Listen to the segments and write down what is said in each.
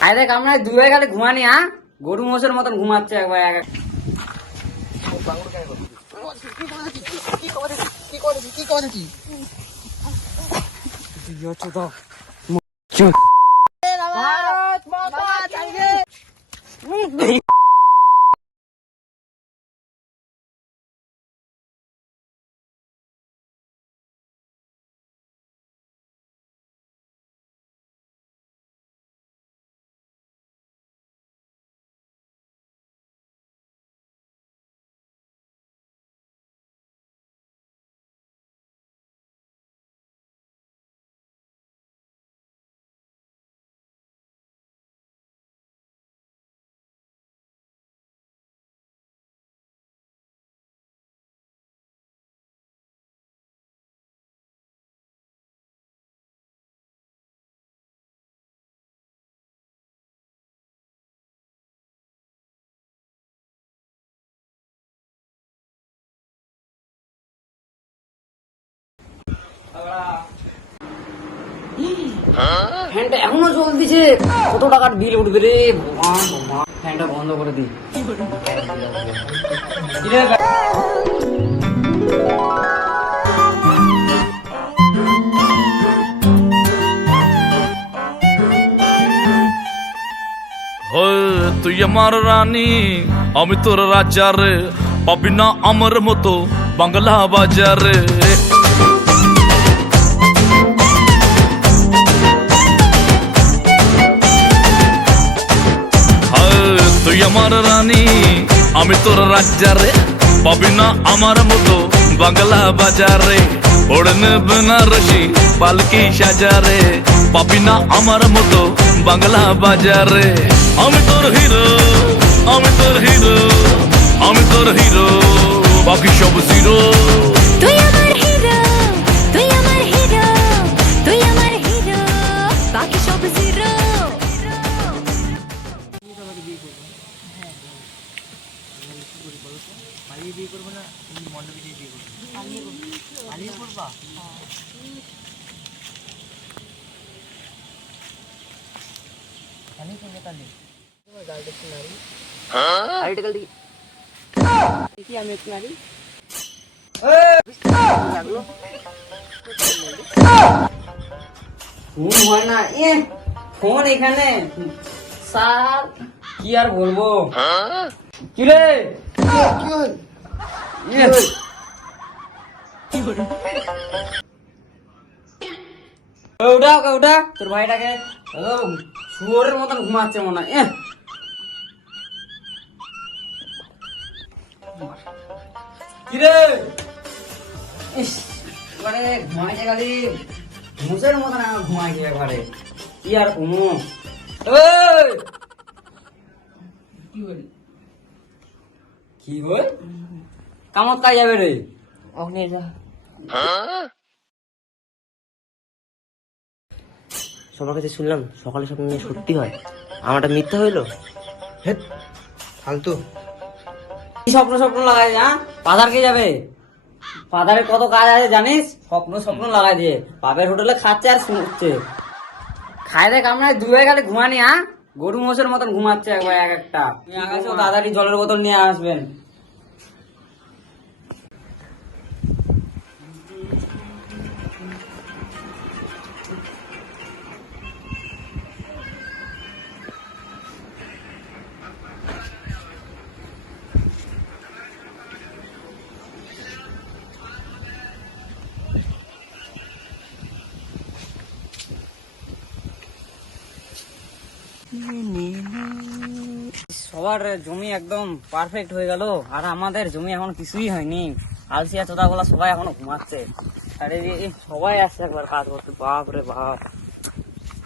আরে আমরা ভাই খালি ঘুমানি হ্যাঁ গরু মোষের মতন ঘুমাচ্ছে একবার এক এক- ফ্যানটা এখনও চলতেছে কত টাকার বিল উঠবে রে? ফ্যানটা বন্ধ করে তুই আমার রানী, আমি তোর রাজা রে পাবি না আমার মতো বাংলা বাজারে। তুই আমার রানী, আমি তোর রাজা রে পাবি না আমার মতো বাংলা বাজারে। ওড়নে বেনারসি পালকি সাজারে। পাবি না আমার মতো বাংলা বাজারে। আমি তোর হিরো, আমি তোর হিরো, আমি তোর হিরো। বাকি সব জিরো। ফোন হয় না এ ফোন এখানে স্যার কি আর বলবো কি রে ওকে উঠা। তোর ভাইটাকে শুয়োরের মতন ঘুমাচ্ছে মনে হয় এ। কি ইস, এবারে ঘুমাইছে খালি মুসের মতন আমার ঘুমাইছে একবারে কি আর কমু ওই! কি হই কামত কাজ যাবে রে? যা সবার কাছে শুনলাম সকালে স্বপ্ন নিয়ে সত্যি হয়। আমারটা মিথ্যা হইল? হেৎ, ফালতু। কি স্বপ্ন স্বপ্ন লাগাই হ্যাঁ? পাধার কে যাবে? পাধারে কত কাজ আছে জানিস? স্বপ্ন স্বপ্ন লাগাই দিয়ে। বাপের হোটেলে খাচ্ছে আর শুনছে খাই দেখ আমরা দুয়ে গেলে ঘুমানি হ্যাঁ? গরু মোষের মতন ঘুমাচ্ছে একবার এক একটা। আগে দাদারি জলের বোতল নিয়ে আসবেন। সবার জমি একদম পারফেক্ট হয়ে গেল। আর আমাদের জমি এখন কিছুই হয়নি। আলসিয়া চোদা গুলা সবাই এখনও ঘুমাচ্ছে। আরে এ সবাই আসছে একবার কাজ করতে। বাপ রে বাপ।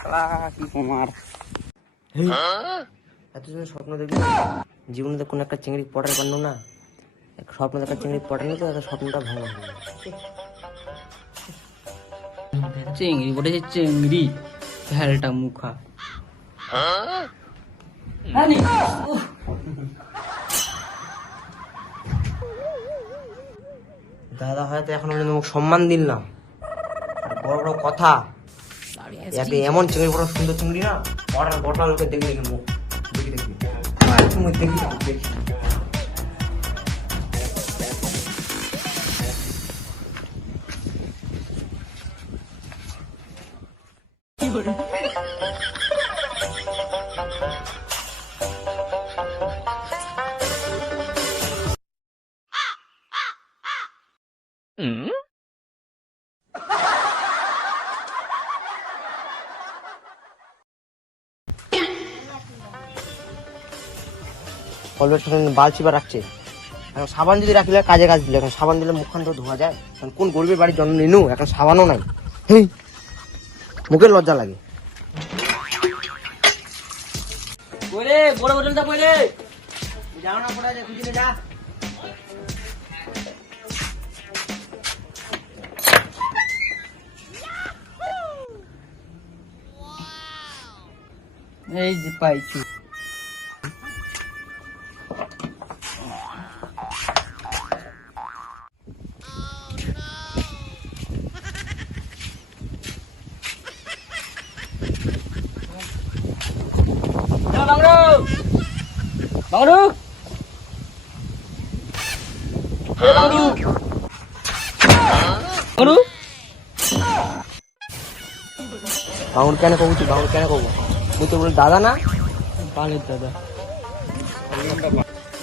শালা, কি তোমার? এত সময় স্বপ্ন দেখবি জীবনে তো কোনো একটা চিংড়ি পটার পারল না? এক স্বপ্ন দেখা চিংড়ি পটানো তো একটা স্বপ্নটা ভাঙা হলো। চেংড়ি বলেছে চেংড়ি। ভ্যালটা মুখা। আরে, উফ, দাদা হয়তো এখন আমি তোমাকে সম্মান দিলাম। আর বড় বড় কথা। একে এমন চিংড়ি বড় সুন্দর চিংড়ি না বড় বড় লোকে দেখি দেখি মুখ দেখি দেখি দেখি দেখি কলবের সাথে বাল চিপা রাখছে। এখন সাবান যদি রাখলে কাজে কাজ দিলে এখন সাবান দিলে মুখখান তো ধোয়া যায়। এখন কোন গরিবের বাড়ির জন্ম নিনু? এখন সাবানও নাই। হেই, মুখের লজ্জা লাগে। এই যে পাইছি বাংরু বাংরু বাংরু বাঙুর কেন কবু তুই বাঙুর কেন কবু? তুই তো বলে দাদা না? পালের দাদা।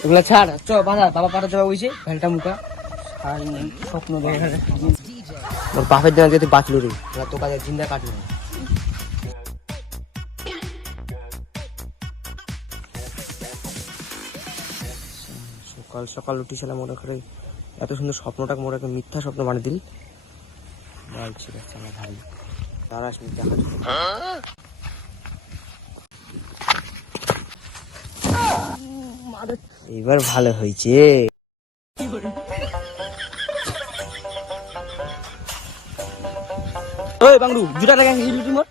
এগুলা ছাড় চ বাধা বাবা পাঠাতে যাবে বুঝছি ঘণ্টা মুখা আর স্বপ্ন তোর বাপের দিন আজকে তুই বাঁচলো রে তোর কাছে জিন্দা কাটলো না। সকাল সকাল উঠি ছিলাম মনে করে এত সুন্দর স্বপ্নটাকে মোর একটা মিথ্যা স্বপ্ন বানিয়ে দিল। ভাই ঠিক আছে আমার ভাই নি দেখা যাবে। এইবার ভালো হয়েছে। ওই জুতা টাকা হিলি তুই মোর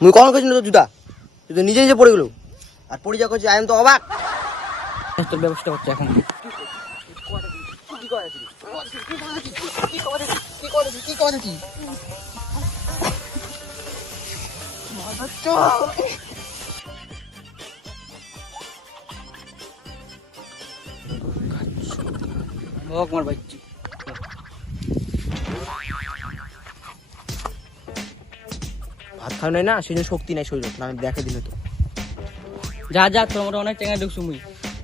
মুই কখন করছি তো জুতা? তুই তো নিজে নিজে পড়ে গেল। আর পড়ে যা করছি আই এম তো অবাক। তোর ব্যবস্থা করছে এখন। বাচ্চি। ভাত খাওয়া নাই না সেই জন্য শক্তি নাই শরীর না আমি দেখে দিলে তো। যা যা তোমরা অনেক টেঙ্গা ঢুকছো মুই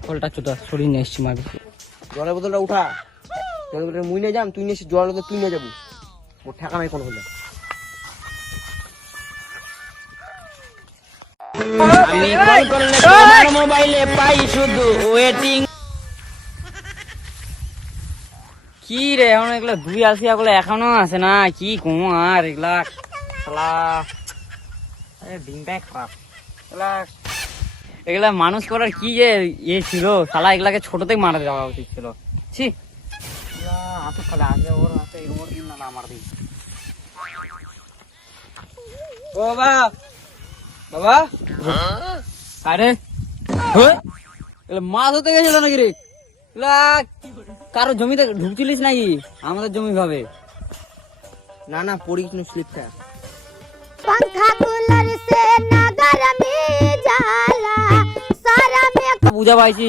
ফলটা চোদা শরীর নিয়ে এসছি মারবে জলের বোতলটা উঠা। জলের বোতলটা মুই নিয়ে যাম তুই নিয়ে এসে জলের বোতল তুই নিয়ে যাব। ওর ঠেকা নাই কোনো হলে। আমি কল করলে তোমার মোবাইলে পাই শুধু ওয়েটিং কি রে এখন এগুলা দুই আসিয়া গুলো এখনও আছে না কি কম আর এগুলা? দিনটাই খারাপ। এগুলা এগুলা মানুষ করার কি যে ইয়ে ছিল শালা এগুলাকে ছোট থেকে মারা দেওয়া উচিত ছিল ছি আসুক খালে আসবে ওর হাতে ওর দিন না আমার দিন ও বাবা বাবা আরে হ্যাঁ? এগুলা মাছ হতে গেছিল নাকি রে এগুলা কারো জমিতে ঢুকছিলিস নাকি আমাদের জমি ভাবে না না পড়ি কিন্তু স্লিপটা पंखा कूलर से नगर में जाला सारा में বুঝা পাইছি।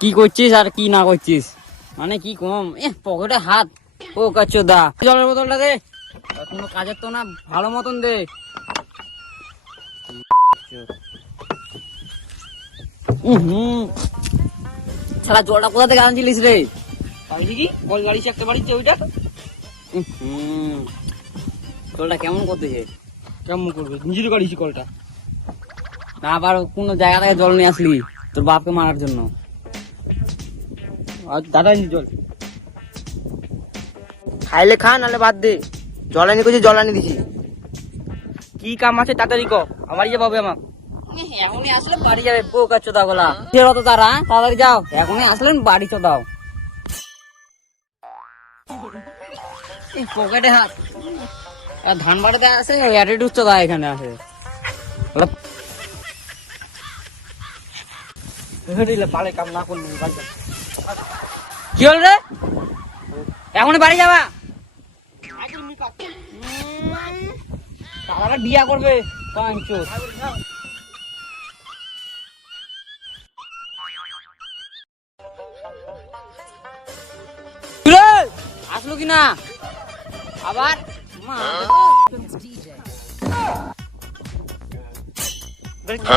কি করছিস আর কি না করছিস? মানে কি কম? এ পকেটে হাত। ও কাচ্চো দা জলের বোতলটা দে। কোনো কাজের তো না ভালো মতন দে। ছাড়া জলটা কোথা থেকে আনছিলিস রে? পাইছি কি? বল গাড়ি চাকতে পারিস ওইটা? জলটা কেমন করতেছে? কেমন করবে? নিজের গাড়িছি কলটা। না আবার কোন জায়গা থেকে জল নিয়ে আসলি? তোর বাপকে মারার জন্য। দাদা নি জল। খাইলে খা নাহলে বাদ দে। জল আনি করছি জল আনি দিছি। কি কাম আছে তাড়াতাড়ি কো আমার ইয়ে পাবে আমার এখনই আসলে বাড়ি যাবে বউ কাচ্ছ দা গোলা অত তারা? তাড়াতাড়ি যাও। এখনই আসলেন বাড়ি তো দাও। এই পকেটে হাত। আর ধান বাড়াতে আসে ওই অ্যাটিটিউড তো এখানে আসে ওলা পালে কাম না করলে বাড়ি। কি হল রে? এখনই বাড়ি যাবা? তারা বিয়া করবে আসলো কি না আবার? মা। তুইটা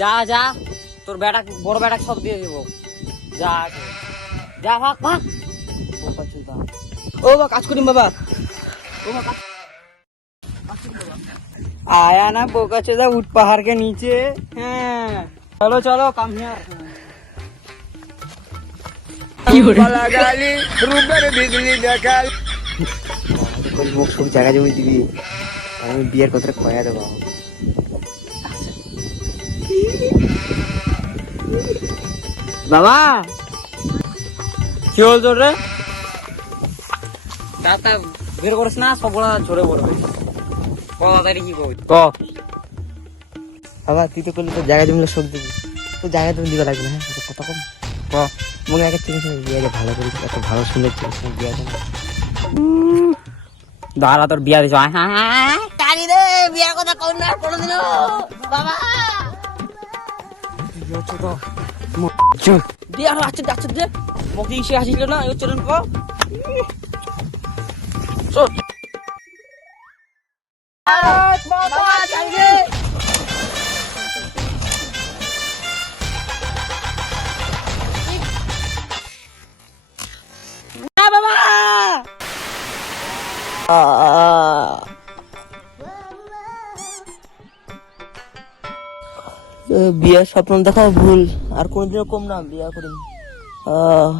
যা যা তোর বেটা বড় বেটা সব দিয়ে দেবো যা যা ভাগ ভাগ বোকা চোদা। ও বা কাজ করিম বাবা आया ना बोका चोदा उठ पहाड़ के नीचे हाँ। चलो चलो कम हियर মুখ সব জায়গা জমি দিবি আমি বিয়ের কথাটা কয়া দেবো বাবা। কি হল তোর রে? দাঁতা বের করিস না সবগুলা ঝরে পড়বে। তাড়াতাড়ি কি করবি ক। বাবা তুই তো করলি তোর জায়গা জমিলে সব দিবি। তো জায়গা তুমি দিবা লাগবে না হ্যাঁ? কত কম? ক। মনে আগের থেকে শুনে বিয়ে ভালো করিস এত ভালো সুন্দর শুনে বিয়ে আছে দাঁড়া তোর বিয়া দিছ রে বিয়ের কথা কোন না বাবা। দিয়ে আর আছে যাচ্ছে যে মকি এসে আসিল না ওই চলুন কো। বিয়ের স্বপ্ন দেখা ভুল। আর কোনদিনও কম না বিয়ে করিম আহ